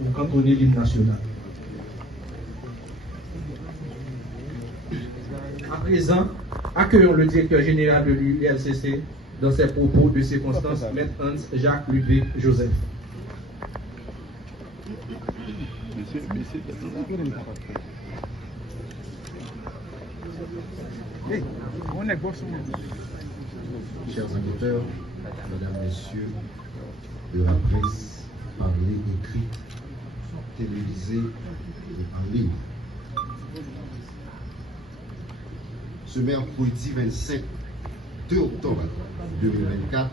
pour cantonner l'hymne national. À présent, accueillons le directeur général de l'ULCC dans ses propos de circonstance, Maître Hans Jacques Ludwig Joseph. Chers auditeurs, mesdames, messieurs, de la presse, parlée, écrite, télévisée et en ligne. Ce mercredi 2 octobre 2024,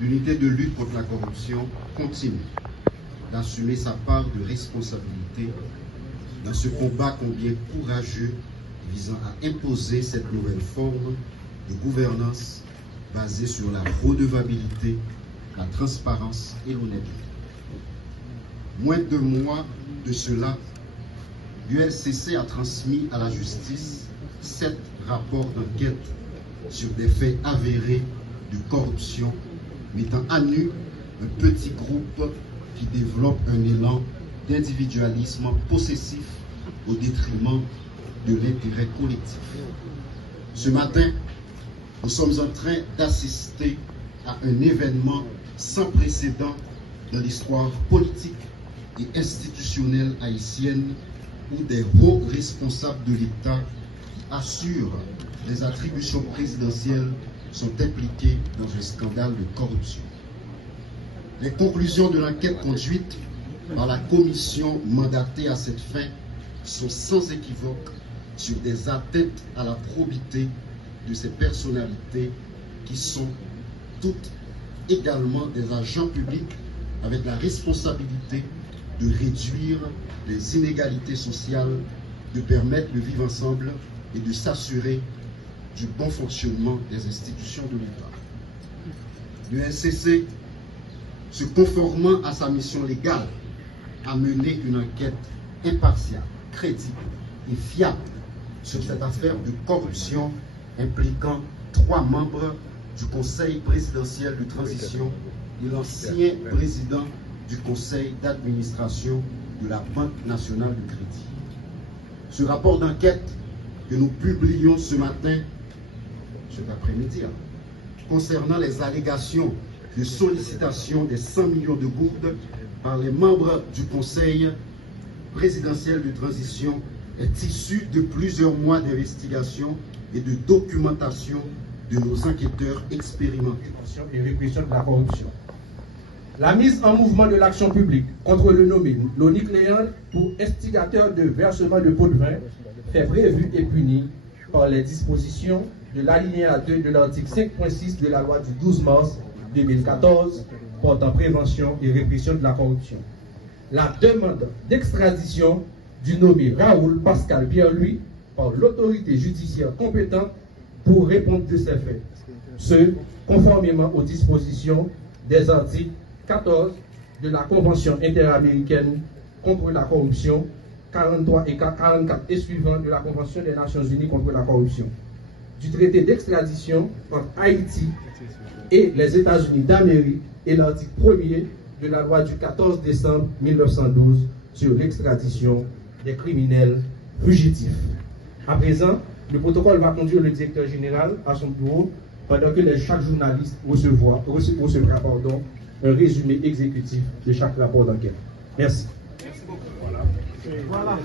l'unité de lutte contre la corruption continue d'assumer sa part de responsabilité dans ce combat combien courageux visant à imposer cette nouvelle forme de gouvernance basée sur la redevabilité, la transparence et l'honnêteté. Moins de 2 mois de cela, l'ULCC a transmis à la justice 7 rapports d'enquête sur des faits avérés de corruption, mettant à nu un petit groupe qui développe un élan d'individualisme possessif au détriment de l'intérêt collectif. Ce matin, nous sommes en train d'assister à un événement sans précédent dans l'histoire politique et institutionnelle haïtienne où des hauts responsables de l'État qui assurent les attributions présidentielles sont impliqués dans un scandale de corruption. Les conclusions de l'enquête conduite par la commission mandatée à cette fin sont sans équivoque sur des atteintes à la probité de ces personnalités qui sont toutes également des agents publics avec la responsabilité de réduire les inégalités sociales, de permettre le vivre ensemble et de s'assurer du bon fonctionnement des institutions de l'État. L'ULCC, se conformant à sa mission légale, a mené une enquête impartiale, crédible et fiable sur cette affaire de corruption impliquant 3 membres du Conseil présidentiel de transition et l'ancien président du Conseil d'administration de la Banque nationale du crédit. Ce rapport d'enquête que nous publions ce matin, cet après-midi, concernant les allégations de sollicitation des 100 millions de gourdes par les membres du Conseil présidentiel de transition est issu de plusieurs mois d'investigation et de documentation de nos enquêteurs expérimentés. Et répression de la corruption. La mise en mouvement de l'action publique contre le nommé Lonick Léandre pour instigateur de versement de pots de vin fait prévu et puni par les dispositions de l'alinéa 2 de l'article 5.6 de la loi du 12 mars 2014 portant prévention et répression de la corruption. La demande d'extradition du nommé Raoul Pascal Pierre-Louis par l'autorité judiciaire compétente pour répondre de ces faits, ce conformément aux dispositions des articles 14 de la Convention interaméricaine contre la corruption, 43 et 44 et suivants de la Convention des Nations Unies contre la corruption, du traité d'extradition entre Haïti et les États-Unis d'Amérique et l'article 1er de la loi du 14 décembre 1912 sur l'extradition des criminels fugitifs. À présent, le protocole va conduire le directeur général à son bureau pendant que chaque journaliste recevra un résumé exécutif de chaque rapport d'enquête. Merci. Merci beaucoup. Voilà.